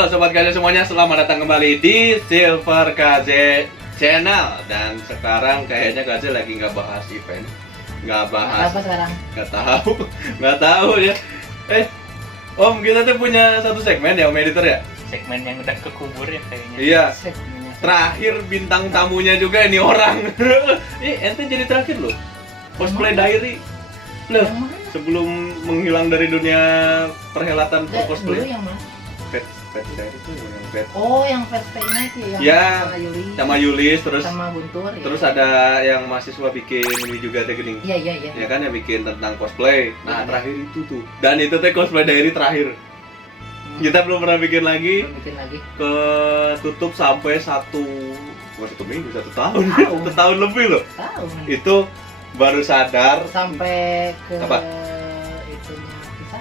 Halo Sobat KZ semuanya, selamat datang kembali di Silver KZ Channel. Dan sekarang kayaknya KZ lagi nggak bahas event, nggak bahas apa sekarang? nggak tahu ya. Om, kita tuh punya satu segmen ya, Om Editor ya? Segmen yang udah kekubur ya kayaknya. Iya, Segmennya. terakhir bintang tamunya juga ini orang. Ente jadi terakhir loh, Cosplay Diary. Loh, Yang mana? sebelum menghilang dari dunia perhelatan Dulu cosplay. yang mana? Pet Diary tuh yang Pet. Oh, yang First Day Night ya? Ya, Sama Yuli. sama Yulis, terus sama Guntur ya. terus ada yang mahasiswa bikin ini juga teh gening. Iya. Ya kan, yang bikin tentang cosplay. Nah, Iya. terakhir itu tuh. Dan itu teh Cosplay Diary terakhir. Kita belum pernah bikin lagi. Belum bikin lagi. Ketutup sampai satu minggu, 1 tahun. Tahun. 1 tahun lebih loh. Tahu. Itu baru sadar. Sampai ke Apa? itunya kita.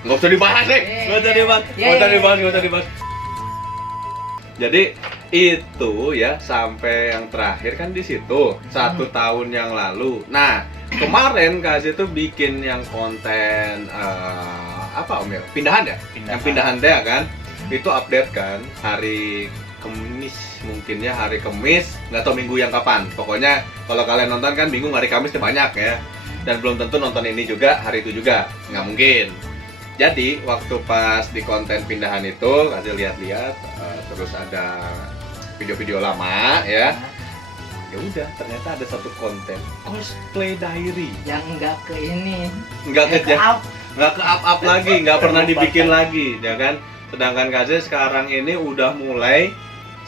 Nggak usah dibahas deh. Nggak usah dibahas. Nggak usah dibahas. Jadi itu ya sampai yang terakhir kan di situ 1 tahun yang lalu. Nah, kemarin Kak tuh bikin yang konten apa Om ya? Pindahan ya? Yang pindahan deh kan? Itu update kan hari Kamis, mungkin ya hari Kamis, nggak tahu minggu yang kapan. Pokoknya kalau kalian nonton kan minggu hari Kamis tuh banyak ya. Dan belum tentu nonton ini juga hari itu juga, nggak mungkin. Jadi waktu pas di konten pindahan itu, ada lihat-lihat, terus ada video-video lama ya. Ya udah, ternyata ada satu konten Cosplay Diary. Yang enggak ke ini. Nggak ke up. nggak ke up lagi, nggak pernah dibikin lagi, ya kan? Sedangkan Kaze sekarang ini udah mulai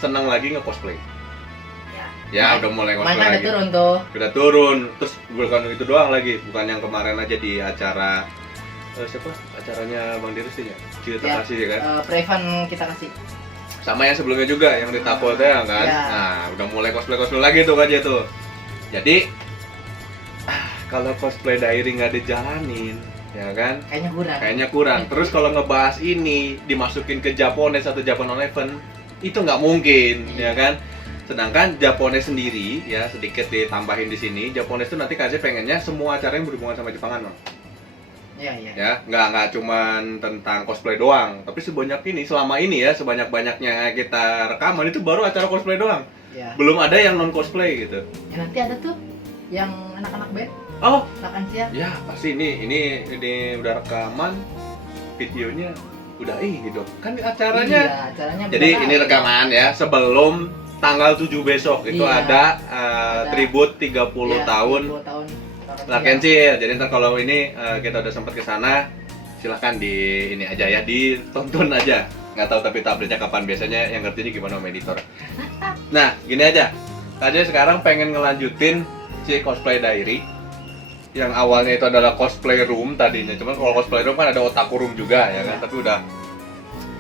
senang lagi nge-cosplay. Ya, udah mulai cosplay Mana ada lagi. turun tuh? Udah turun, terus bukan itu doang lagi, bukan yang kemarin aja di acara siapa? Acaranya Bang Diris ya? Cerita Ya, kasih ya kan? Pre-event kita kasih. Sama yang sebelumnya juga, yang di Tapol teh kan? Ya. Nah, udah mulai cosplay lagi tuh aja tuh. Jadi kalau Cosplay Diary nggak dijalanin, ya kan? Kayaknya kurang. Terus kalau ngebahas ini dimasukin ke Japones atau Japan on Event, itu nggak mungkin, ya kan? Sedangkan Japones sendiri ya sedikit ditambahin di sini. Japones itu nanti KZ pengennya semua acara yang berhubungan sama Jepangan, Bang. Iya. Ya, nggak cuman tentang cosplay doang, tapi sebanyak ini selama ini ya sebanyak-banyaknya kita rekaman itu baru acara cosplay doang. Ya. Belum ada yang non cosplay gitu. Ya, nanti ada tuh yang anak-anak band. Oh, Makan siang. ya pasti ini udah rekaman, videonya udah ini dong. Kan acaranya. Iya, acaranya Jadi beneran. ini rekaman ya sebelum tanggal 7 besok itu Iya. ada tribut 30 Iya, tahun 30 tahun Lakencil. Jadi ntar kalau ini kita udah sempat ke sana, silahkan di ini aja ya, ditonton aja. Nggak tahu tapi update-nya kapan, biasanya yang ngertinya gimana Om Editor. Nah, gini aja. Tadi sekarang pengen ngelanjutin si Cosplay Diary. Yang awalnya itu adalah cosplay room tadinya. Cuman kalau cosplay room kan ada otaku room juga ya kan, tapi udah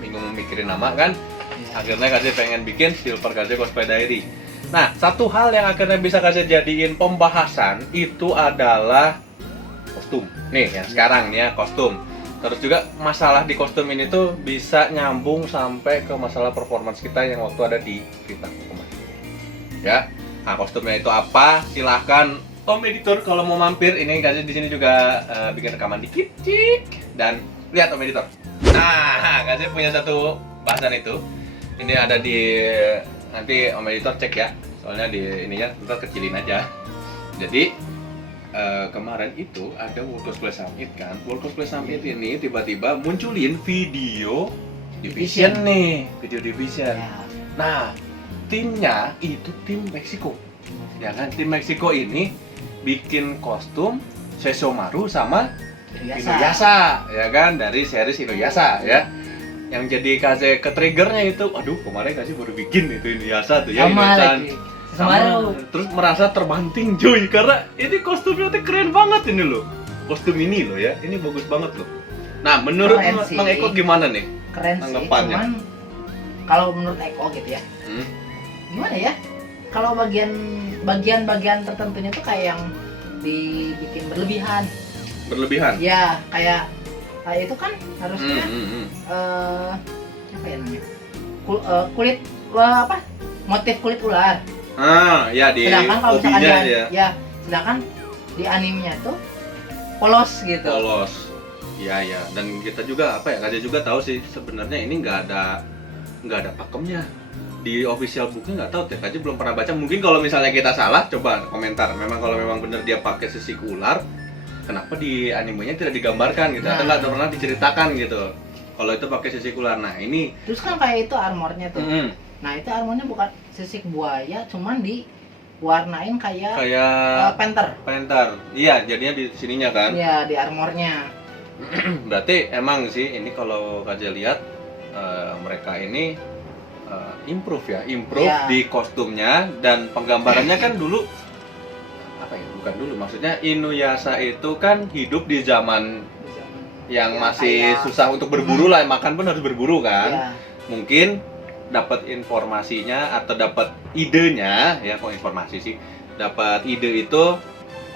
bingung mikirin nama kan. Akhirnya KZ pengen bikin Silver KZ Cosplay Diary. Nah, satu hal yang akhirnya bisa KZ jadiin pembahasan itu adalah kostum. Nih, yang sekarang nih ya, kostum. Terus juga masalah di kostum ini tuh bisa nyambung sampai ke masalah performance kita yang waktu ada di Vita kemarin. Ya. Nah, kostumnya itu apa? Silahkan Om Editor kalau mau mampir, ini KZ di sini juga bikin rekaman dikit, cik. Dan lihat Om Editor. Nah, KZ punya satu bahasan itu. Ini ada di nanti Om Editor cek ya, soalnya di ininya kita kecilin aja. Jadi kemarin itu ada World Cosplay Summit kan. World Cosplay Summit ini tiba-tiba munculin video Division nih, video Division. Ya. Nah, timnya itu tim Meksiko. Ya kan, tim Meksiko ini bikin kostum Sesshomaru sama Inuyasha, ya kan, dari series Inuyasha ya. Yang jadi KZ ke triggernya itu, aduh kemarin KZ baru bikin itu Inuyasha tuh ya, Sama Inuyasha. lagi. Semaru. Terus merasa terbanting cuy, karena ini kostumnya tuh keren banget ini loh. Kostum ini loh ya, ini bagus banget loh. Nah, menurut Keren sih. Mang Eko gimana nih? Keren sih, Tanggapannya. cuman kalau menurut Eko gitu ya, gimana ya? Kalau bagian-bagian tertentunya tuh kayak yang dibikin berlebihan. Berlebihan? Ya, kayak itu kan harusnya apa ya namanya? Kulit apa? Motif kulit ular. Ya di Sedangkan kalau misalkan hobinya di, ya. sedangkan di animenya tuh polos gitu. Polos. Iya ya, dan kita juga apa ya, Kaja juga tahu sih sebenarnya ini nggak ada pakemnya di official booknya, nggak tahu deh, Kaja belum pernah baca. Mungkin kalau misalnya kita salah, coba komentar. Memang kalau memang benar dia pakai sisik ular, kenapa di animenya tidak digambarkan gitu, atau Nah. nggak pernah diceritakan gitu. Kalau itu pakai sisik ular, nah ini, Terus kan kayak itu armornya tuh. mm, Nah itu armornya bukan sisik buaya, cuman diwarnain kayak kayak panther. panther. Iya, jadinya di sininya kan. Iya di armornya. Berarti emang sih ini kalau Kaja lihat mereka ini improve Iya. di kostumnya dan penggambarannya kan dulu apa ya, bukan dulu, maksudnya Inuyasha itu kan hidup di zaman yang Ya, masih kayak- susah untuk berburu lah, makan pun harus berburu kan. Iya. Mungkin dapat informasinya atau dapat idenya, ya kok informasi sih, dapat ide itu,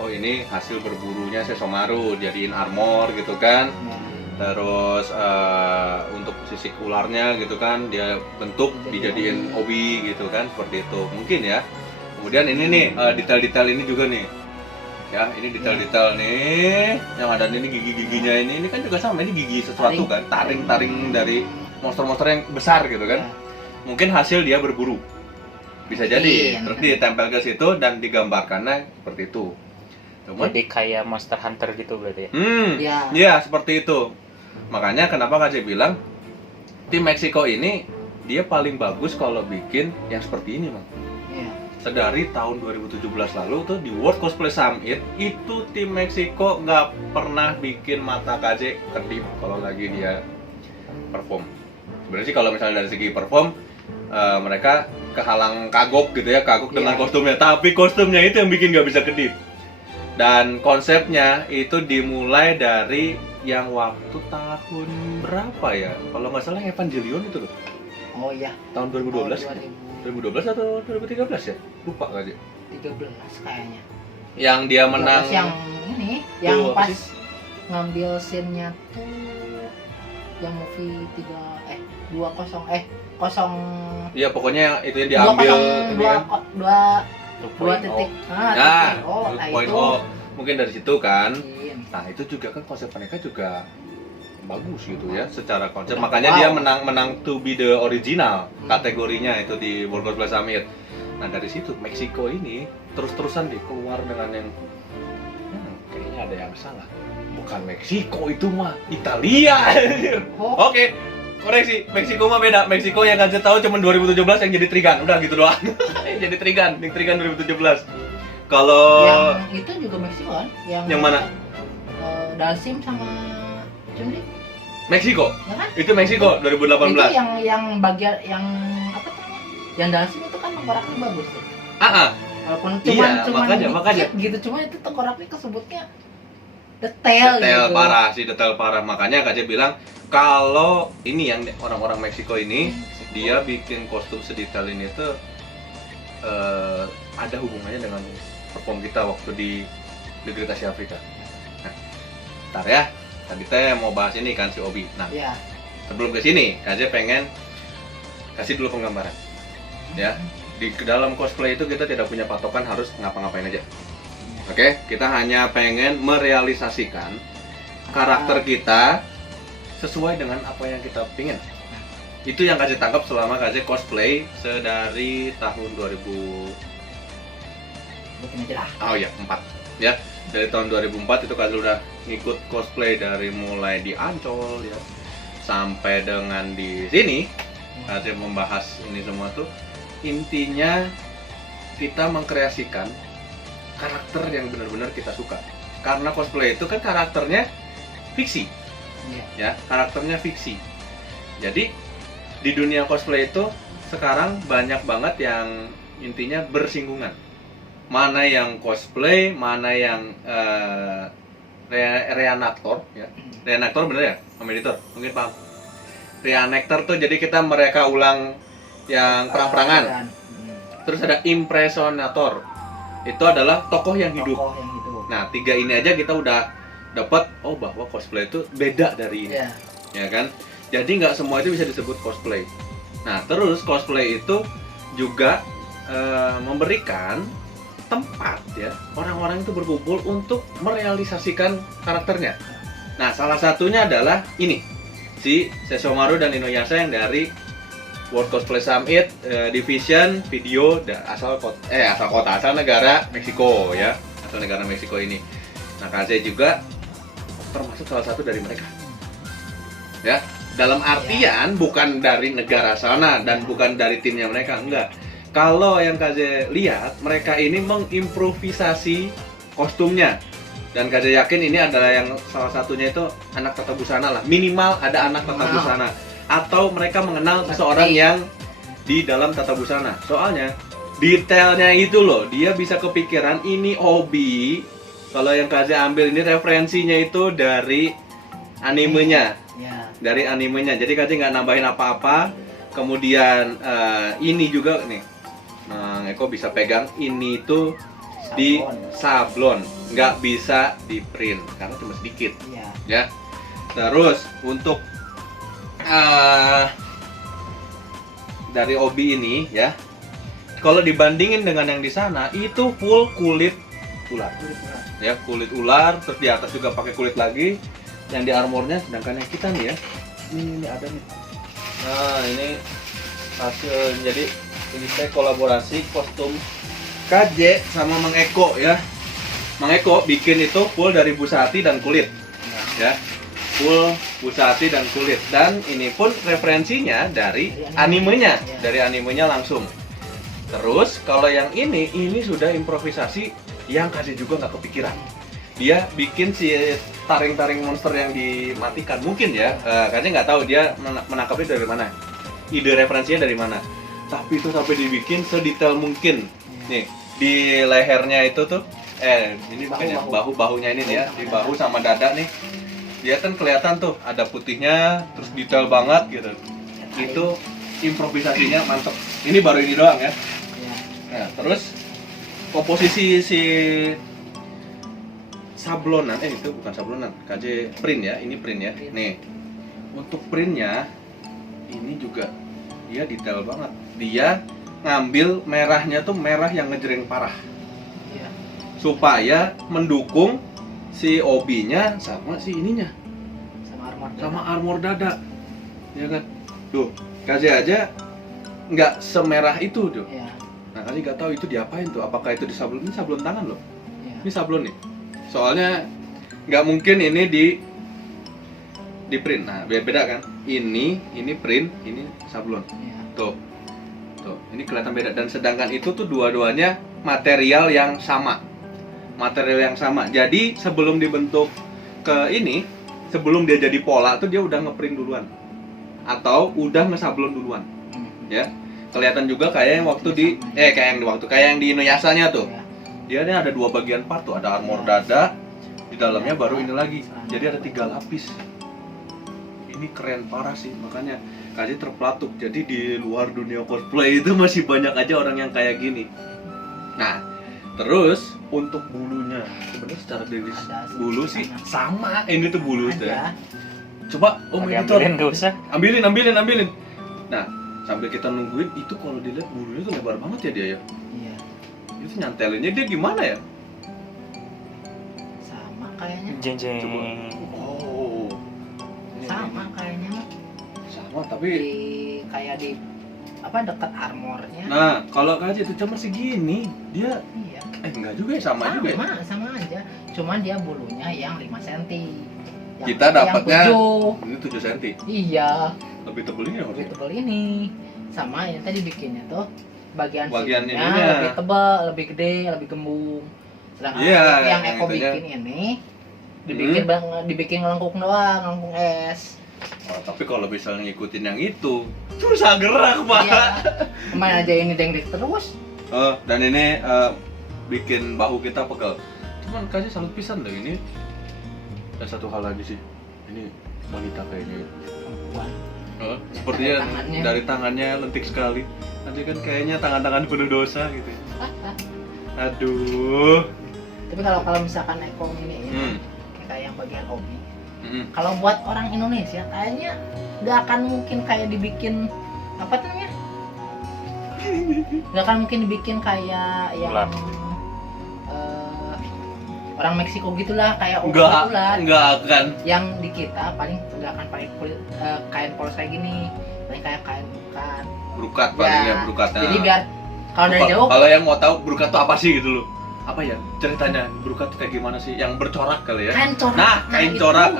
oh ini hasil berburunya Sesshomaru, jadiin armor gitu kan. Ya. Terus untuk sisik ularnya gitu kan dia bentuk dijadiin obi gitu kan, seperti itu mungkin ya. Kemudian ini nih detail-detail ini juga nih ya, ini detail-detail nih yang ada ini gigi-giginya ini kan juga sama, ini gigi sesuatu Taring. kan, taring-taring dari monster-monster yang besar gitu kan. Ya. Mungkin hasil dia berburu, bisa jadi. Mungkin. Terus ditempel ke situ dan digambarkannya seperti itu. Cuman Jadi kayak Monster Hunter gitu berarti ya. Ya. ya seperti itu. Makanya kenapa Kak bilang tim Meksiko ini dia paling bagus kalau bikin yang seperti ini, Bang. Iya. Sedari tahun 2017 lalu tuh di World Cosplay Summit itu tim Meksiko nggak pernah bikin mata KJ kedip kalau lagi dia perform. Sebenarnya sih kalau misalnya dari segi perform mereka kehalang kagok gitu ya, kagok dengan Iya. kostumnya, tapi kostumnya itu yang bikin nggak bisa kedip. Dan konsepnya itu dimulai dari yang waktu tahun berapa ya? Kalau nggak salah Evangelion itu loh. Oh iya. Tahun 2012. 2012 atau 2013 ya? Lupa nggak sih? 2013 kayaknya. Yang dia menang. 2013 yang ini, yang Tuh, apa pas sih? ngambil scene-nya tuh yang movie 0 Iya pokoknya itu yang diambil ini kan. 2 titik. Nah, titik. Oh, nah poin itu. O. Mungkin dari situ kan. Iya. Nah, itu juga kan konsep mereka juga bagus gitu ya secara konsep. Wow. Makanya dia menang to be the original kategorinya itu di World Cosplay Summit. Nah, dari situ Meksiko ini terus-terusan deh keluar dengan yang kayaknya ada yang salah. Bukan Meksiko itu mah Italia. Oh, Oke, koreksi. Meksiko mah beda. Meksiko yang kasih tahu cuma 2017 yang jadi Trigun. Udah gitu doang. Yang jadi Trigun, yang Trigun 2017. Kalau yang itu juga Meksiko kan? Yang mana? Dalsim sama Chun-Li, Meksiko. ya kan? Itu Meksiko 2018. Itu yang bagian yang apa namanya? Yang Dalsim itu kan tengkoraknya bagus tuh. Ah, Walaupun Iya, cuman makanya. dikit gitu, cuma itu tengkoraknya kesebutnya detail detail gitu. parah sih, detail parah. Makanya Kak bilang kalau ini yang orang-orang Meksiko ini dia bikin kostum sedetail ini tuh ada hubungannya dengan perform kita waktu di Great Asia Afrika. Nah, ntar ya, tadi teh mau bahas ini kan si Obi. Nah, Ya. sebelum ke sini, Kak pengen kasih dulu penggambaran. Ya, di dalam cosplay itu kita tidak punya patokan harus ngapa-ngapain aja. Oke, kita hanya pengen merealisasikan karakter kita sesuai dengan apa yang kita pingin. Itu yang Kak tangkap selama Kak cosplay sedari tahun 2000. Bikin aja lah. Oh iya, 4. Ya, dari tahun 2004 itu Kak udah ngikut cosplay dari mulai di Ancol ya sampai dengan di sini. Kak membahas ini semua tuh intinya kita mengkreasikan karakter yang benar-benar kita suka. Karena cosplay itu kan karakternya fiksi. Iya. Ya, karakternya fiksi. Jadi di dunia cosplay itu sekarang banyak banget yang intinya bersinggungan. Mana yang cosplay, mana yang reenactor ya. Reenactor bener ya, Om Editor? Mungkin paham. Reenactor tuh jadi kita mereka ulang yang perang-perangan. Dan, Terus ada impersonator. Itu adalah tokoh yang hidup. tokoh yang hidup. Nah, 3 ini aja kita udah dapat bahwa cosplay itu beda dari ini. Iya. Ya kan? Jadi nggak semua itu bisa disebut cosplay. Nah, terus cosplay itu juga memberikan tempat ya orang-orang itu berkumpul untuk merealisasikan karakternya. Nah, salah satunya adalah ini, si Sesshomaru dan Inuyasha yang dari World Cosplay Summit Division Video asal negara Meksiko ya, asal negara Meksiko ini. Nah, Kaze juga termasuk salah satu dari mereka. Ya, dalam artian bukan dari negara sana dan bukan dari timnya mereka, enggak. Kalau yang Kaze lihat, mereka ini mengimprovisasi kostumnya. Dan Kaze yakin ini adalah yang salah satunya itu anak tata busana lah. Minimal ada anak tata busana. Atau mereka mengenal seseorang yang di dalam tata busana. Soalnya detailnya itu loh, dia bisa kepikiran ini Obi. Kalau yang Kaze ambil ini referensinya itu dari animenya. Ya. Dari animenya. Jadi Kaze nggak nambahin apa-apa. Kemudian ini juga nih. Nah, Eko bisa pegang ini tuh di sablon, nggak bisa di print karena cuma sedikit. Iya. Ya. Terus untuk dari Obi ini ya, kalau dibandingin dengan yang di sana itu full kulit ular. Ya, kulit ular, terus di atas juga pakai kulit lagi yang di armornya, sedangkan yang kita nih ya, ini ada nih. Nah, ini hasil, jadi ini saya kolaborasi kostum KJ sama Mang Eko ya. Mang Eko bikin itu full dari busati dan kulit. Ya. Full busati dan kulit, dan ini pun referensinya dari animenya, dari animenya langsung. Terus kalau yang ini sudah improvisasi yang Kaze juga nggak kepikiran. Dia bikin si taring-taring monster yang dimatikan mungkin ya, Kaze nggak tahu dia menangkapnya dari mana, ide referensinya dari mana. Tapi itu sampai dibikin sedetail mungkin. Nih di lehernya itu tuh, ini mungkin ya bahu-bahunya ini nih ya, di bahu sama dada nih. Dia kan kelihatan tuh ada putihnya, terus detail banget gitu. Itu improvisasinya mantep. Ini baru ini doang ya. Nah, terus komposisi si sablonan, itu bukan sablonan, KJ print ya, ini print ya. Nih, untuk printnya ini juga dia detail banget. Dia ngambil merahnya tuh merah yang ngejreng parah, supaya mendukung si Obi-nya sama si ininya, sama armor dada, ya kan? Tuh, Kaze aja nggak semerah itu tuh. Ya. Nah, Kaze nggak tahu itu diapain tuh. Apakah itu di sablon? Ini sablon tangan loh. Ya. Ini sablon nih. Soalnya nggak mungkin ini di print. Nah, beda kan? Ini print, ini sablon. Ya. Tuh, ini kelihatan beda. Dan sedangkan itu tuh dua-duanya material yang sama. Material yang sama. Jadi sebelum dibentuk ke ini, sebelum dia jadi pola tuh dia udah ngeprint duluan atau udah ngesablon duluan. Ya. Kelihatan juga kayak yang waktu kayak yang di Inuyasha-nya tuh. Dia ini ada dua bagian part tuh, ada armor dada, di dalamnya baru ini lagi. Jadi ada 3 lapis. Ini keren parah sih, makanya Kaze terpelatuk. Jadi di luar dunia cosplay itu masih banyak aja orang yang kayak gini. Nah, terus untuk bulunya, sebenarnya secara dari bulu sih sama. Ini tuh bulu tuh ya. Coba editor ambilin dosa. Ambilin. Nah, sambil kita nungguin itu, kalau dilihat bulunya tuh lebar banget ya dia ya. Iya. Itu nyantelinnya dia gimana ya? Sama kayaknya. Jeng. Oh. Sama kayaknya. Sama tapi Kayak di apa, dekat armornya. Nah, kalau Kaze itu cuma segini, dia Iya. enggak juga ya, sama juga ya. Sama aja. Cuman dia bulunya yang 5 cm. Kita dapatnya yang 7. ini 7 cm. Iya. Lebih tebel ini ya Lebih maksudnya. tebal ini. Sama yang tadi bikinnya tuh bagian Bagian sininya ininya. lebih tebal, lebih gede, lebih gembung. Sedangkan Iya, yang yang Eko itunya. bikin ini dibikin ngelengkung doang, ngelengkung es. Oh, tapi kalau misalnya ngikutin yang itu, susah gerak, Pak. Iya. Kemarin aja ini dengdek terus. Oh, dan ini bikin bahu kita pegel. Cuman Kaze salut pisan loh ini. Dan satu hal lagi sih, ini wanita kayaknya. Perempuan. Sepertinya tangannya. dari tangannya lentik sekali. Nanti kan kayaknya tangan-tangan penuh dosa gitu. Aduh. Tapi kalau misalkan Eko ini ya, kayak yang bagian Obi. Kalau buat orang Indonesia kayaknya nggak akan mungkin kayak dibikin apa tuh namanya? Nggak akan mungkin dibikin kayak yang Ular. orang Meksiko gitulah, kayak Enggak, gitulah. enggak akan. Yang di kita paling nggak akan pakai kain polos kayak gini, paling kayak kain bukan. Brukat paling ya, brukatnya. Jadi biar kalau dari jauh, Kalau yang mau tahu brukat tuh apa sih gitu loh. Apa ya ceritanya? Brukat tuh kayak gimana sih? Yang bercorak kali ya? kain corak. Nah, kain itu. corak.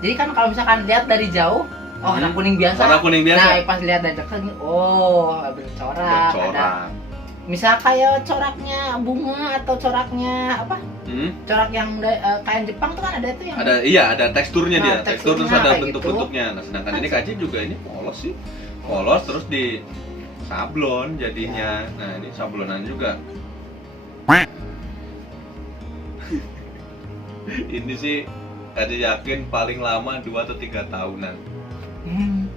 Jadi kan kalau misalkan lihat dari jauh, warna kuning biasa. Warna kuning biasa. Nah, pas lihat dari dekat, oh bercorak. Ada, Bercorak. misal kayak coraknya bunga atau coraknya apa? Corak yang kain Jepang tuh kan ada tuh yang Ada teksturnya Nah, dia. Tekstur terus teksturnya ada kayak bentuk-bentuknya. Nah, sedangkan ini kaji juga ini polos sih. Polos terus di sablon jadinya. Nah, ini sablonan juga. Ini sih Kaji yakin paling lama 2 atau 3 tahunan.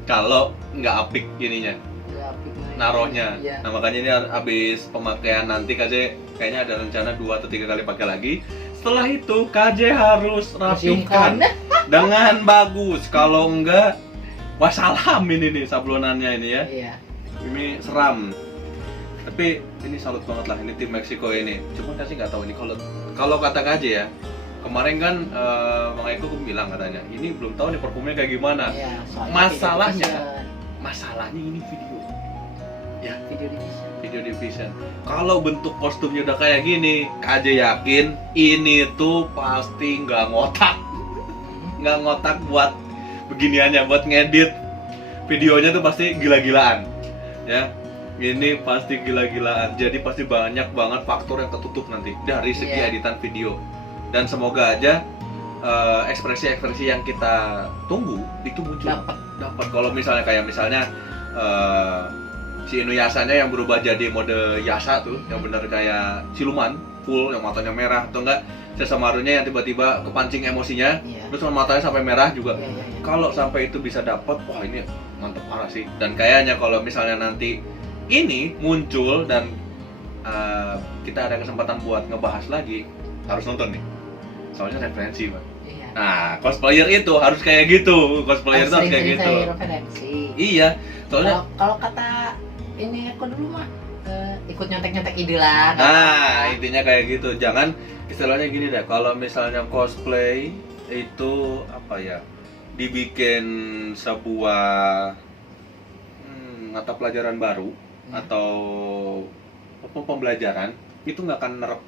Kalau nggak apik ininya, naruhnya. Iya. Nah makanya ini habis pemakaian nanti KJ kayaknya ada rencana 2 atau 3 kali pakai lagi. Setelah itu KJ harus rapikan dengan bagus. Kalau enggak, wassalam ini nih sablonannya ini ya. Iya. Ini seram. Tapi ini salut banget lah ini tim Meksiko ini. Cuma kasih nggak tahu ini kalau kata KJ ya. Kemarin kan Bang Eko bilang katanya, ini belum tahu nih parfumnya kayak gimana. Iya, Masalahnya ini video. Ya, video video division. Kalau bentuk kostumnya udah kayak gini, KJ yakin ini tuh pasti nggak ngotak buat beginiannya, buat ngedit videonya tuh pasti gila-gilaan, ya. Ini pasti gila-gilaan. Jadi pasti banyak banget faktor yang ketutup nanti dari segi editan video. Dan semoga aja ekspresi-ekspresi yang kita tunggu itu muncul. Dapat. Kalau misalnya si Inuyasanya yang berubah jadi mode Yasa tuh, yang benar kayak siluman, full yang matanya merah, atau enggak Sesamarunya yang tiba-tiba kepancing emosinya, terus matanya sampai merah juga. Kalau sampai itu bisa dapat, wah ini mantep parah sih. Dan kayaknya kalau misalnya nanti ini muncul dan kita ada kesempatan buat ngebahas lagi, harus nonton nih. Soalnya referensi, Pak. Nah, cosplayer itu harus kayak gitu. Cosplayer itu harus kayak gitu. Iya. Soalnya kalau kata ini aku dulu mah ikut nyontek-nyontek ide lah. Nah, intinya kayak gitu. Jangan istilahnya gini deh. Kalau misalnya cosplay itu apa ya? Dibikin sebuah mata pelajaran baru atau pembelajaran, itu nggak akan nerap.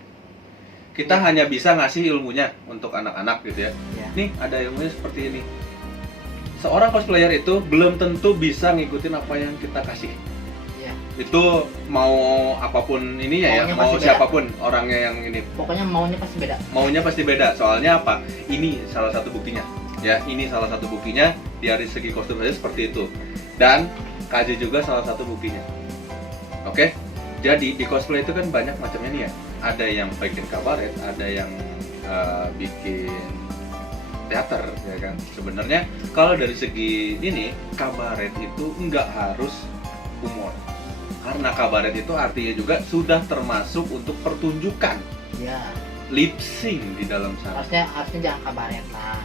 Kita hanya bisa ngasih ilmunya untuk anak-anak gitu ya. Nih ada ilmunya seperti ini. Seorang cosplayer itu belum tentu bisa ngikutin apa yang kita kasih. Itu mau apapun ininya maunya ya, mau siapapun orangnya yang ini. Pokoknya maunya pasti beda. Maunya pasti beda. Soalnya apa? Ini salah satu buktinya. Ya, ini salah satu buktinya dari segi kostum saja seperti itu. Dan KJ juga salah satu buktinya. Oke? Jadi di cosplay itu kan banyak macamnya nih ya. Ada yang bikin kabaret, ada yang bikin teater, ya kan. Sebenarnya kalau dari segi ini kabaret itu nggak harus humor, karena kabaret itu artinya juga sudah termasuk untuk pertunjukan, lip sync di dalam sana. Harusnya jangan kabaret lah.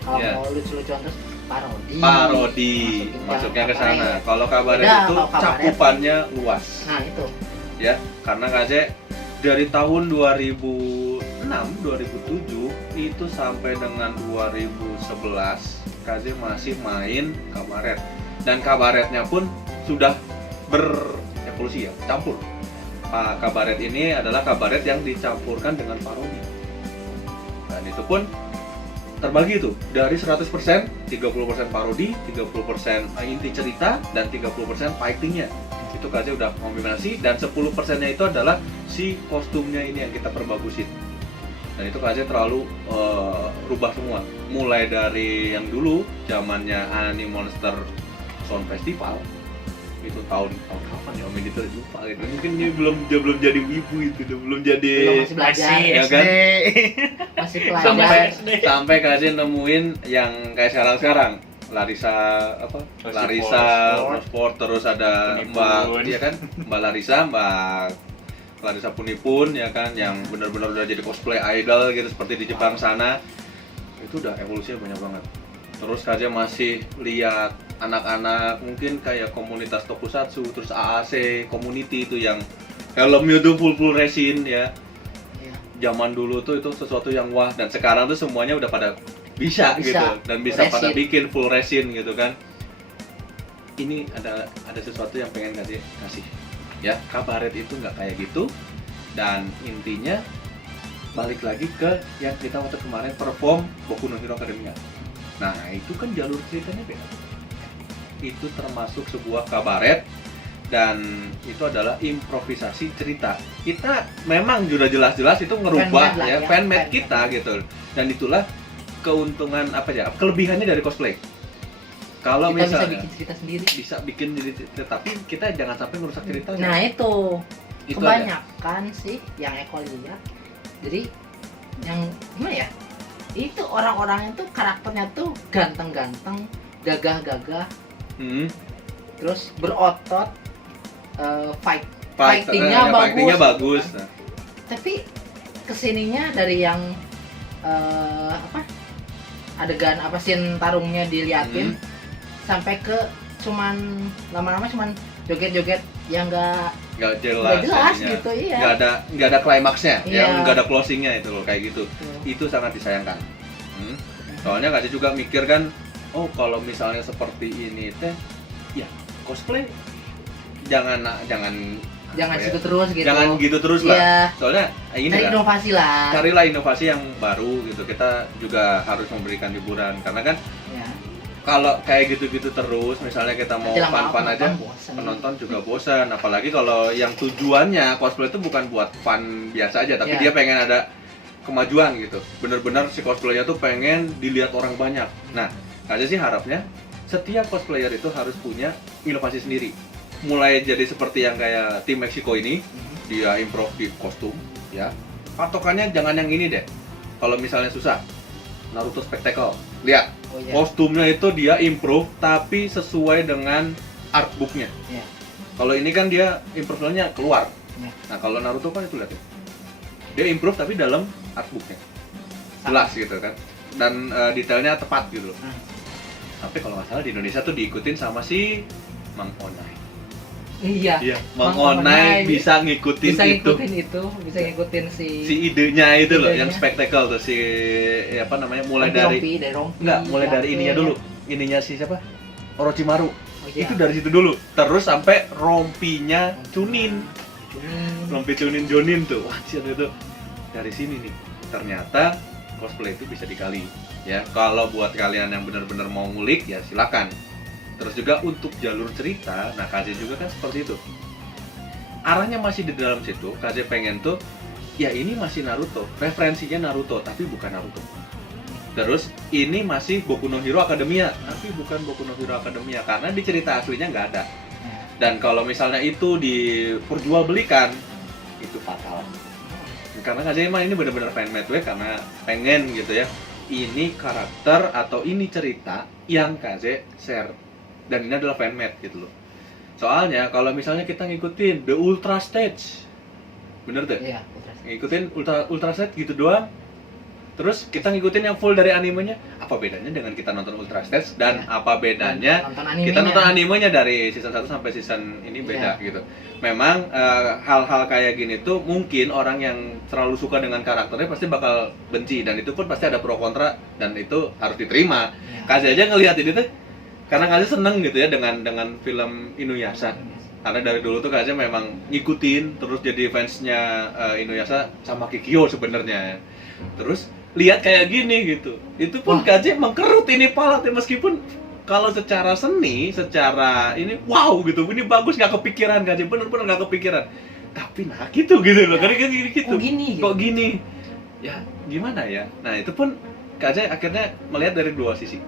Kalau mau lucu-lucuan terus parodi masuknya ke sana. Kalau kabaret itu cakupannya luas. Nah itu. Ya, karena KJ dari tahun 2006, 2007 itu sampai dengan 2011 KJ masih main kabaret. Dan kabaretnya pun sudah berevolusi ya, campur. Kabaret ini adalah kabaret yang dicampurkan dengan parodi. Dan itu pun terbagi tuh dari 100%, 30% parodi, 30% inti cerita, dan 30% fightingnya. Itu KJ udah kombinasi, dan 10%-nya itu adalah si kostumnya ini yang kita perbagusin. Dan itu KJ terlalu rubah semua. Mulai dari yang dulu zamannya Anime Monster Sound Festival. Itu tahun kapan ya, Om Editor lupa gitu. Mungkin dia belum jadi wibu itu, belum jadi masih belajar ya kan? Masih pelajar. Sampai KJ nemuin yang kayak sekarang. Larissa Sport, terus ada Mbak, ya kan? Mbak Larissa Punipun, ya kan, yang benar-benar udah jadi cosplay idol gitu seperti di Jepang sana. Itu udah evolusinya banyak banget. Terus KJ masih lihat anak-anak mungkin kayak komunitas tokusatsu, terus AAC community itu yang helmnya tuh full resin ya. Iya. Zaman dulu tuh itu sesuatu yang wah, dan sekarang tuh semuanya udah pada bisa. Bisa. Gitu, dan bisa Resin. pada bikin full resin gitu kan. Ini ada sesuatu yang pengen kasih ya, kabaret itu nggak kayak gitu. Dan intinya balik lagi ke yang kita waktu kemarin perform Boku no Hero Academia. Nah itu kan jalur ceritanya beda. Itu termasuk sebuah kabaret dan itu adalah improvisasi cerita. Kita memang sudah jelas-jelas itu ngerubah Fan-made lah ya, ya, fan-made fan-made. kita gitu. Dan itulah keuntungan apa ya, kelebihannya dari cosplay. Kalau Kita bisa misalnya bikin cerita sendiri. bisa bikin cerita, tapi kita jangan sampai ngerusak ceritanya. Nah itu Itu kebanyakan sih yang Eko lihat. Jadi yang gimana ya? Itu orang-orang itu karakternya tuh ganteng-ganteng, gagah-gagah, terus berotot, fightingnya bagus. Fightingnya bagus. Nah, Tapi kesininya dari yang adegan apa scene tarungnya diliatin sampai ke cuman lama-lama cuman joget-joget yang nggak jelas, nggak jelas jadinya. gitu, iya. nggak ada klimaksnya, Iya. ya nggak ada closingnya itu loh, kayak gitu. Itu sangat disayangkan. Soalnya kasih juga mikir kan, oh kalau misalnya seperti ini teh, ya cosplay jangan apa ya, situ terus gitu. jangan gitu terus lah. Iya. Soalnya ini Cari kan, inovasi lah. carilah inovasi yang baru gitu. Kita juga harus memberikan hiburan karena kan Ya. kalau kayak gitu-gitu terus, misalnya kita mau Nanti lama-lama fun-fun aja, bosan. penonton juga bosan. Apalagi kalau yang tujuannya cosplay itu bukan buat fun biasa aja, tapi Iya. dia pengen ada kemajuan gitu. Bener-bener si cosplaynya tuh pengen dilihat orang banyak. Nah, aja sih harapnya setiap cosplayer itu harus punya inovasi sendiri. Mulai jadi seperti yang kayak tim Meksiko ini, dia improv di kostum, ya. Patokannya jangan yang ini deh. Kalau misalnya susah, Naruto Spectacle. Lihat, Oh, iya. kostumnya itu dia improve tapi sesuai dengan artbooknya. Iya. Kalau ini kan dia improve-nya keluar. Iya. Nah kalau Naruto kan itu lihat ya, dia improve tapi dalam artbooknya jelas gitu kan, dan detailnya tepat gitu loh. Tapi kalau nggak salah di Indonesia tuh diikutin sama si Mang Onai. Iya. Iya, Mang Mang Onai Onai bisa ngikutin Bisa itu. ngikutin itu, bisa ngikutin Si idenya itu loh, yang Idenya. spektakel tuh si apa namanya, mulai rompi, dari rompi. enggak, mulai dari Yakin. ininya dulu. Ininya si siapa? Orochimaru. Oh, iya. Itu dari situ dulu. Terus sampai rompinya Chunin. Cunin. Rompi Chunin Jonin tuh. Wah, cian itu. Dari sini nih. Ternyata cosplay itu bisa dikali. Ya, kalau buat kalian yang benar-benar mau ngulik ya silakan. Terus juga untuk jalur cerita, nah KZ juga kan seperti itu. Arahnya masih di dalam situ. KZ pengen tuh ya ini masih Naruto, referensinya Naruto tapi bukan Naruto. Terus ini masih Boku no Hero Academia, tapi bukan Boku no Hero Academia karena di cerita aslinya nggak ada. Dan kalau misalnya itu diperjualbelikan, itu fatal. Karena KZ emang ini benar-benar fan-made way karena pengen gitu ya. Ini karakter atau ini cerita yang KZ share. Dan ini adalah fan-made gitu loh. Soalnya kalau misalnya kita ngikutin The Ultra Stage, bener tuh? Iya, Ngikutin Ultra Stage gitu doang. Terus kita ngikutin yang full dari animenya. Apa bedanya dengan kita nonton Ultra Stage dan Iya. apa bedanya Nonton kita animenya. nonton animenya dari season 1 sampai season ini beda gitu. Memang hal-hal kayak gini tuh mungkin orang yang terlalu suka dengan karakternya pasti bakal benci, dan itu pun pasti ada pro kontra dan itu harus diterima. Iya. Kasih aja ngelihat ini tuh karena Kasih seneng gitu ya dengan film Inuyasha. Karena dari dulu tuh Kasih memang ngikutin terus jadi fansnya Inuyasha sama Kikyo sebenarnya. Terus lihat kayak gini gitu. Itu pun Kasih mengkerut ini pala meskipun kalau secara seni, secara ini wow gitu, ini bagus, nggak kepikiran Kasih, bener-bener nggak kepikiran. Tapi nah gitu loh, karena gitu. Kok gini? Kok gini? Ya gimana ya? Nah itu pun Kasih akhirnya melihat dari dua sisi.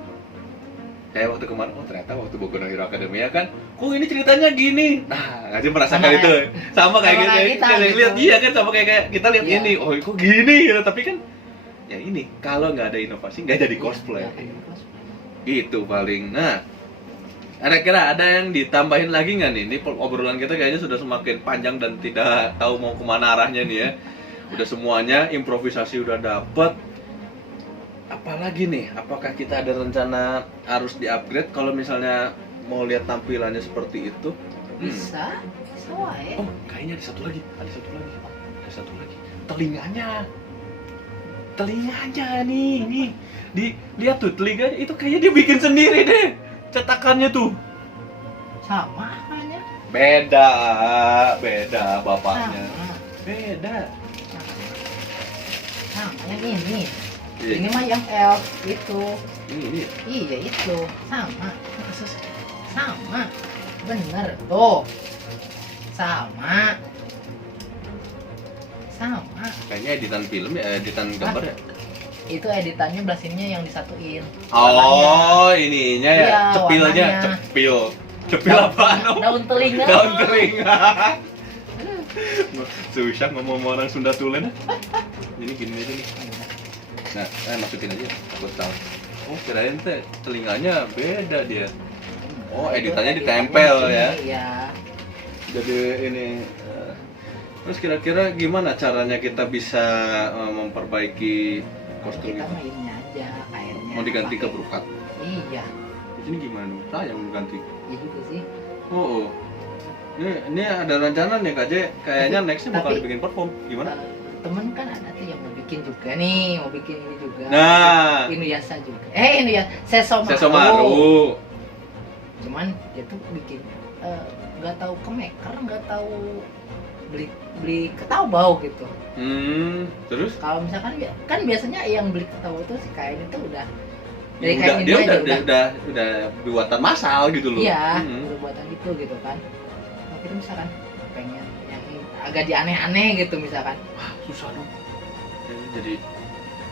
Kayak waktu kemarin, oh ternyata waktu Boku no Hero Academia kan, kok ini ceritanya gini. Nah, Kasih merasakan Sama itu. Sama kayak sama kayak kita gitu. lihat iya kan, sama kayak kita lihat Iya. ini. Oh, kok gini gitu. Tapi kan ya ini, kalau nggak ada inovasi nggak jadi cosplay. Gitu paling. Nah, kira-kira ada yang ditambahin lagi nggak nih? Ini obrolan kita kayaknya sudah semakin panjang dan tidak tahu mau kemana arahnya nih ya. Udah semuanya, improvisasi udah dapet. Apalagi nih? Apakah kita ada rencana harus di-upgrade kalau misalnya mau lihat tampilannya seperti itu? Bisa wae. Oh, kayaknya ada satu lagi. Ada satu lagi. telinganya nih lihat tuh telinganya itu kayaknya dia bikin sendiri deh cetakannya tuh. Sama kayaknya. Beda bapaknya. Sama. Beda. Sama yang ini. Iya. Ini mah yang elf itu. Ini. Iya itu sama. Sama. Bener tuh. Sama. Kayaknya editan film ya, editan gambar ya. Itu editannya belasinnya yang disatuin. Oh, ininya ya, Iya, cepilnya, warnanya. cepil apaan? Om? Daun telinga. Daun telinga. Susah ngomong sama orang Sunda Tulen. Ini gini aja nih. Nah, masukin aja, aku tahu. Oh, kirain teh telinganya beda dia. Oh, editannya ditempel ya. Iya. Jadi ini. Terus kira-kira gimana caranya kita bisa memperbaiki kostum Kita itu? mainnya aja kainnya. Mau diganti ke pakai- brokat? Iya. Ini gimana? Saya yang ganti. Iya juga sih. Oh. Ini ada rencana nih Kak J. Kayaknya nextnya bakal Tapi- dibikin perform. Gimana? Temen kan ada tuh yang mau bikin juga nih, mau bikin ini juga. Nah, Inuyasha juga. Ini ya Sesomaru. Sesomaru. Cuman dia tuh bikin nggak tahu ke maker, nggak tahu beli ketawau gitu. Terus? Kalau misalkan kan biasanya yang beli ketawau itu si kain itu udah dari Udah, kain ini dia aja udah buatan massal gitu loh. Iya, udah buatan gitu kan. Nah, kita misalkan pengen yang agak di aneh-aneh gitu misalkan. Susah dong. Jadi,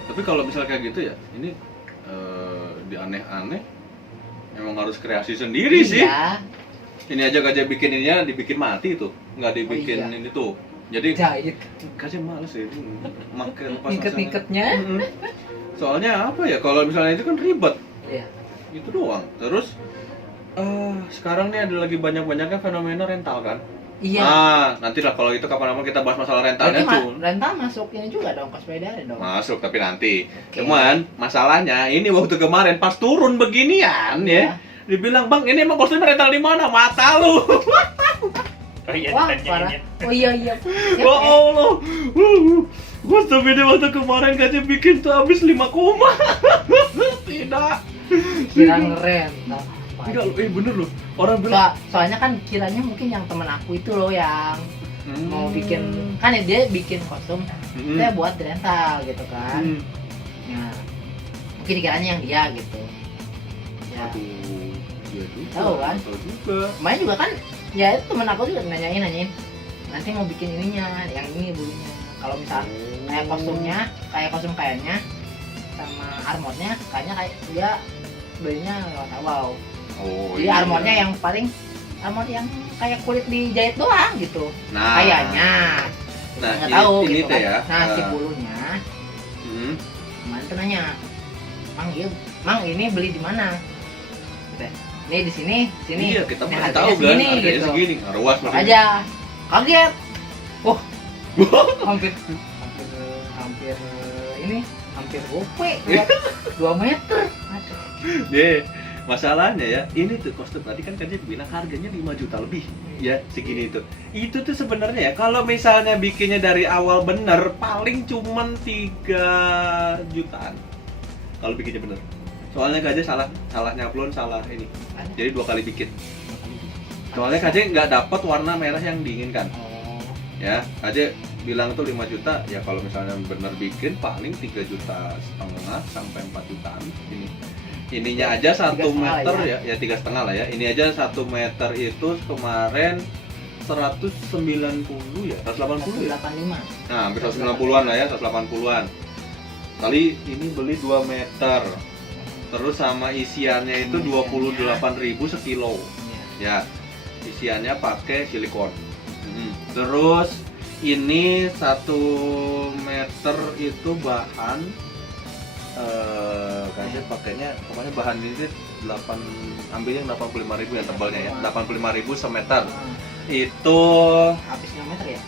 tapi kalau misalnya kayak gitu ya, ini di aneh-aneh memang harus kreasi sendiri sih. Iya. Ini aja Kak J bikin ininya dibikin mati tuh, nggak dibikin Oh, iya. ini tuh. Jadi Jahit. Kak J males ya, makin lepas Niket-niketnya. Soalnya apa ya? Kalau misalnya itu kan ribet. Iya. Itu doang. Terus sekarang nih ada lagi banyak-banyaknya fenomena rental kan? Iya. Nah, nanti lah kalau itu kapan-kapan kita bahas masalah rentalnya Berarti tuh. rental masuk ini juga dong cosplayer dong. Masuk tapi nanti. Oke. Cuman masalahnya ini waktu kemarin pas turun beginian ya, dibilang bang ini emang kostumnya rental di mana? Mata lu. Oh iya, Wah, ditanya parah. ini. Oh iya. Siap, Ya ya? Allah. Kostum ini waktu kemarin Kak J bikin tuh habis 5 koma. Tidak. Kira ngerental. Enggak, bener loh. Orang bilang Soalnya kan kiranya mungkin yang temen aku itu loh yang mau bikin kan ya dia bikin kostum saya buat di rental gitu kan. Nah, mungkin kiranya yang dia gitu. Ya, Aduh, iya juga. Tahu kan? Tahu juga. kemarin juga kan ya itu temen aku juga nanyain nanti mau bikin ininya yang ini bulunya. Kalau misal kayak kostumnya kayak kostum kayaknya sama armornya kayaknya kayak dia belinya lewat awal. Oh, Jadi iya. armornya yang paling armor yang kayak kulit dijahit doang gitu. Nah, Kayaknya. Nah, Nggak ini, tahu ini gitu teh kan. ya. Nah, si bulunya Hmm. kemarin tuh nanya, Mang ini beli di mana? Gitu. Ini di sini. Iya, kita Ini pernah harganya tahu kan, segini, harganya gitu. segini. Ruas Masuk aja. Kaget. Wah. hampir ini hampir gope 2 meter. Aduh. Deh, masalahnya ya, ini tuh kostum tadi kan Kak J bilang harganya 5 juta lebih. Ya, segini itu. Itu tuh sebenarnya ya, kalau misalnya bikinnya dari awal bener, paling cuman 3 jutaan. Kalau bikinnya bener. Soalnya Kak J salah nyablon, salah ini. Jadi 2 kali bikin. Soalnya Kak J nggak dapat warna merah yang diinginkan. Oh. Ya, Kak J bilang tuh 5 juta, ya kalau misalnya bener bikin paling 3,5 juta sampai 4 jutaan ini. Ininya aja 1 3,5 meter ya. ya 3,5 lah ya. Ini aja 1 meter itu kemarin 190 ya, 180 ya. 185. Nah, hampir 190-an lah ya, 180-an. Kali ini beli 2 meter. Terus sama isiannya itu 28.000 sekilo. Ya, isiannya pakai silikon. Terus ini 1 meter itu bahan kayaknya pakainya pokoknya bahan ini 8 ambilnya 85.000 yang tebalnya ya. 85.000 semeter. Nah, Itu habis 5 meter ya?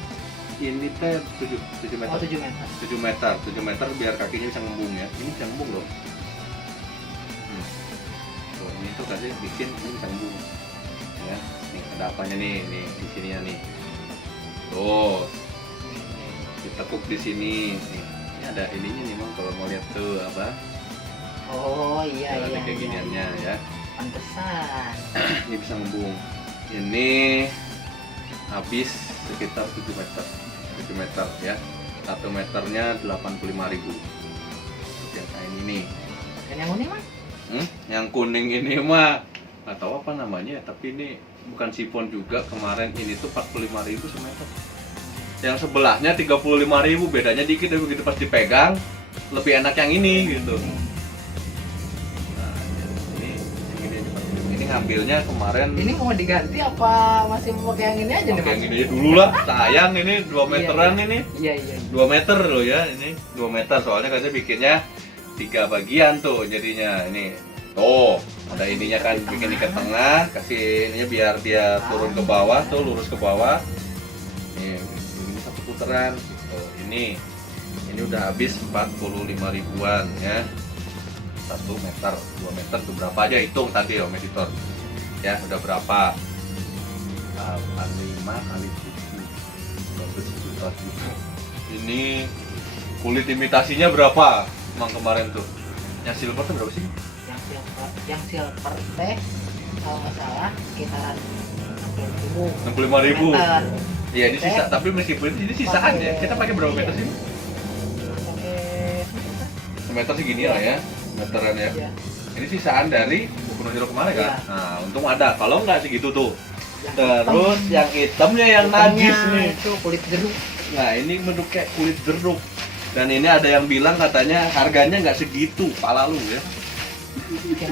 ini teh 7 meter. Oh, 7 meter. 7 meter biar kakinya bisa ngembung ya. Ini bisa ngembung loh. Tuh, ini tuh kasih bikin ini bisa ngembung. Ya, nih ada apanya nih di sininya nih. Tuh. ditekuk di sini. Nih, ini ada ininya nih Mang, kalau mau lihat tuh apa? Oh iya Ada iya. kayak giniannya ya. Pantesan. Ini bisa ngembung. Ini habis sekitar 7 meter. 7 meter ya. 1 meternya 85.000. Yang kayak ini. Dan yang unik mah? Yang kuning ini mah nggak tahu apa namanya, tapi ini bukan sifon juga. Kemarin ini tuh 45.000 semeter. Yang sebelahnya 35.000, bedanya dikit, tapi begitu pas dipegang lebih enak yang ini gitu. Nah, ini segini aja Pak. Ini ngambilnya kemarin. Ini mau diganti apa masih mau pakai yang ini aja nih Oke, Mas? gini aja dulu lah, sayang ini 2 meteran ini. Iya iya. 2 meter loh ya, ini 2 meter, soalnya katanya bikinnya 3 bagian tuh jadinya. Ini tuh ada ininya kan, bikin di tengah, kasih ininya biar dia turun ke bawah tuh, lurus ke bawah. Nih, ini 1 putaran. Tuh, ini udah habis 45 ribuan ya. 1 meter, 2 meter tuh berapa aja, hitung tadi om editor. Ya, udah berapa? 85 kali 7. 12 juta. Ini kulit imitasinya berapa? Emang kemarin tuh. Yang silver tuh berapa sih? Yang silver teh kalau nggak salah sekitaran 65.000. meter. Iya, ini sisa, tapi meskipun ini sisaan ya. Kita pakai berapa meter sih? Pakai Meter segini lah ya. Meteran ya. ya. Ini sisaan dari Boku no Hero kemarin kan? Iya. Nah, untung ada. Kalau nggak segitu tuh. Yang Terus hitam. yang hitamnya yang Hitamnya najis nih. itu kulit jeruk. Nah, ini bentuk kayak kulit jeruk. Dan ini ada yang bilang katanya harganya nggak segitu, pala lu ya. Ya.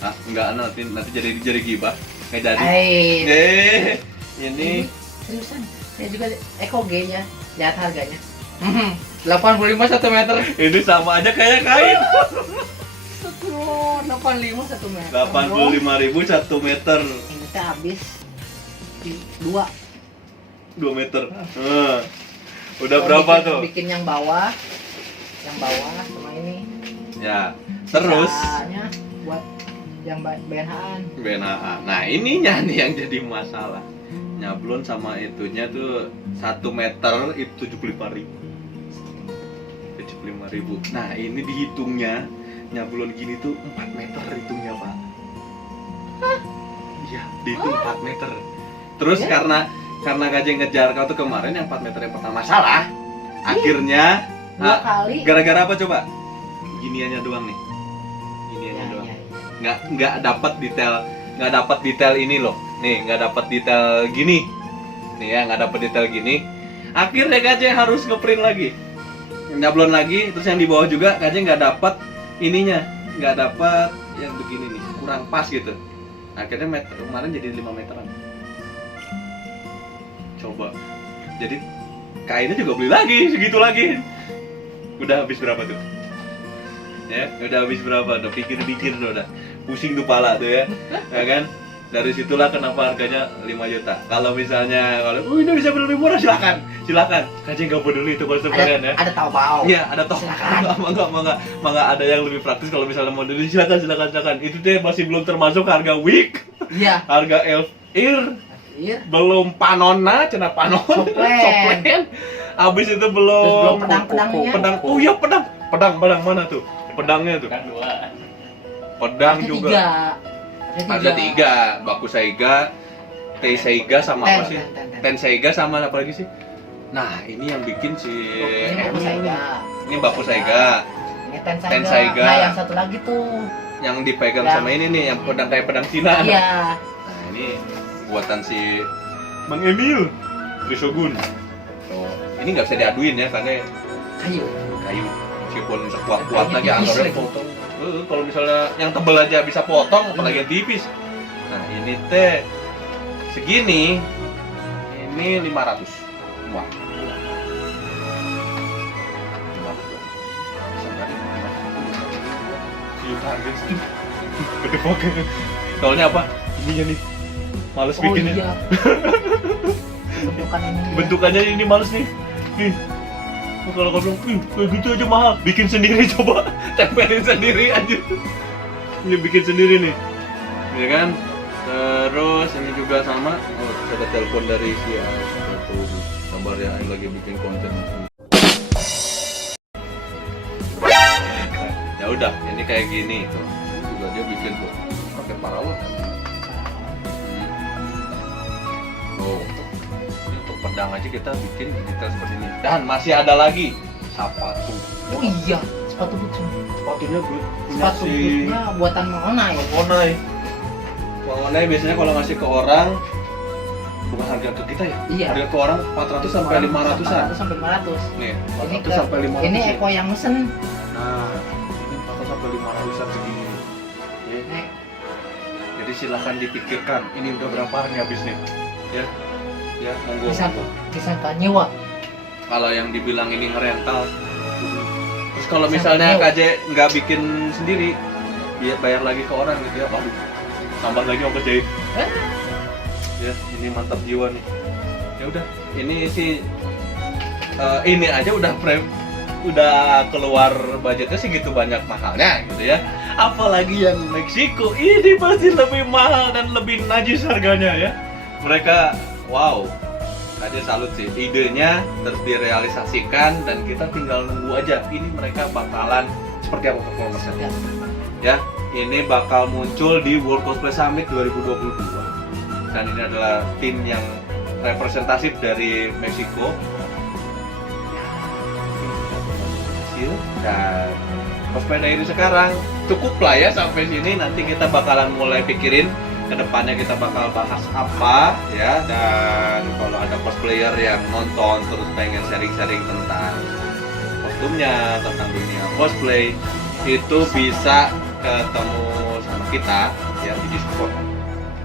Ah, enggak, nanti jadi gibah. Nggak jadi. Hai. Ini Seriusan, saya juga EKG nya, lihat harganya. 85 1 meter. ini sama aja kayak kain. Astagfirullah, 85 1 meter. 85.000 1 meter. Ini teh habis di 2. 2 meter. Udah berapa tuh? Bikin yang bawah sama ini. Ya. Terus Sisanya buat yang BNH-an. BNH. Nah, ininya nih yang jadi masalah. Nyablon sama itunya tuh 1 meter itu 75.000. 75.000. Nah, ini dihitungnya nyablon gini tuh 4 meter hitungnya, Pak. Iya, dihitung 4 meter. Terus Ya? karena Gajeng ngejar kau tuh kemarin yang 4 meter yang pertama salah. Akhirnya 2 kali. gara-gara apa coba? Giniannya doang nih. Giniannya Ya, doang. ya, ya. Nggak dapat detail ini loh. Nih, nggak dapat detail gini. Nih ya, nggak dapat detail gini. Akhirnya Gajeng harus ngeprint lagi. Nyablon lagi, terus yang di bawah juga Gajeng nggak dapat ininya. Nggak dapat yang begini nih, kurang pas gitu. Akhirnya kemarin jadi 5 meteran. Coba. Jadi kainnya juga beli lagi, segitu lagi. Udah habis berapa tuh? Ya, udah habis berapa? Udah pikir-pikir udah. Pusing tuh pala tuh ya. Ya kan? Dari situlah kenapa harganya 5 juta. Kalau misalnya ini bisa beli lebih murah, silakan. Kajeng nggak peduli itu konsumen ya. Ada Taobao. Iya, ada toh. Silakan. Enggak ada yang lebih praktis kalau misalnya mau beli, silakan. Itu deh masih belum termasuk harga wig, Iya. harga elf ear, Iya. belum panona, cina panon, Soplen. Habis itu Terus belum belum pedang-pedangnya. pedang. Oh iya, pedang mana tuh? Pedangnya tuh. Kan 2. Pedang Ada juga. 3. Ada 3, Baku Saiga, Tei Saiga sama apa sih? Ten Saiga sama apa lagi sih? Nah, ini yang bikin si Ini Baku Saiga. Ini Baku Saiga. Ini Ten Ten Saiga. Saiga. Nah, yang satu lagi tuh. Yang dipegang Yang- sama ini nih, yang pedang kayak pedang Cina. Iya. Nah, ini buatan si Mang Emil Trishogun. Oh, ini nggak bisa diaduin ya karena Kayu. kayu. Meskipun sekuat-kuat Kayunya lagi tipis anggarnya lagi. potong. Kalau misalnya yang tebel aja bisa potong, apalagi yang tipis. Nah, ini teh segini. Ini 500. Wah. 500. Gede banget. Soalnya apa? Ininya nih. Males Oh bikinnya. iya. Bentukan ini. Bentukannya ini males nih. Nih. Kalau kau bilang, kayak gitu aja mahal. Bikin sendiri coba. Tempelin sendiri aja. Ini bikin sendiri nih. Ya kan? Terus ini juga sama. Oh, ada telepon dari si A. Satu gambar yang lagi bikin konten. udah ini kayak gini tuh juga dia bikin tuh pakai parawan. Oh, untuk pedang aja kita bikin detail seperti ini. Dan masih ada lagi sepatu. Oh iya, sepatu boot semua. Sepatunya punya Sepatu bootnya buatan Monai. Monai. Monai biasanya kalau ngasih ke orang bukan harga ke kita ya? Iya. Harga ke orang 400 sampai 500-an. 400 sampai 500. Nih, Ini 400 sampai 500. Ini ya. Eko yang mesen. Nah, ini 400 sampai 500-an segini. Ya. Nek, Jadi silahkan dipikirkan ini udah berapa hari habis nih. Ya. Ya, monggo. bisa kan nyewa. Kalau yang dibilang ini ngerental. Terus kalau misalnya KJ nggak bikin sendiri, dia bayar lagi ke orang gitu ya, waduh, tambah lagi ongkos jahit. Ya, ini mantap jiwa nih. Ya udah, ini sih ini aja udah keluar budgetnya sih gitu banyak mahalnya gitu ya. Apalagi yang Meksiko, ini pasti lebih mahal dan lebih najis harganya ya. Mereka, wow. Aja salut sih, idenya terus direalisasikan dan kita tinggal nunggu aja ini mereka bakalan seperti apa performanya ya. Ini bakal muncul di World Cosplay Summit 2022 dan ini adalah tim yang representatif dari Meksiko dan cosplay dari sekarang cukup lah ya sampai sini. Nanti kita bakalan mulai pikirin kedepannya kita bakal bahas apa ya, dan kalau ada cosplayer yang nonton terus pengen sharing-sharing tentang kostumnya, tentang dunia cosplay, itu bisa ketemu sama kita ya di Discord.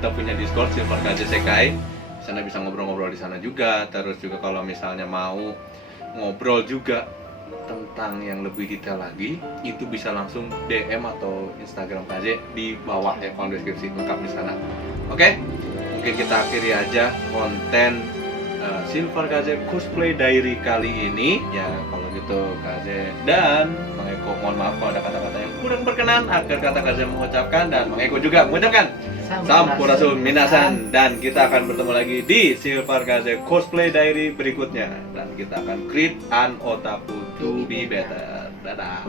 Kita punya Discord Silver KJ Sekai, di sana bisa ngobrol-ngobrol di sana juga. Terus juga kalau misalnya mau ngobrol juga tentang yang lebih detail lagi, itu bisa langsung DM atau Instagram KJ di bawah ya, kolom deskripsi lengkap di sana. Oke, mungkin kita akhiri aja konten Silver KJ Cosplay Diary kali ini. Ya kalau gitu KJ dan Mang Eko mohon maaf kalau ada kata-kata yang kurang berkenan. Akhir kata KJ mengucapkan dan Mang Eko juga mengucapkan Sampurasun Minasan, dan kita akan bertemu lagi di Silver KJ Cosplay Diary berikutnya dan kita akan create an otaku to be better. Dadah.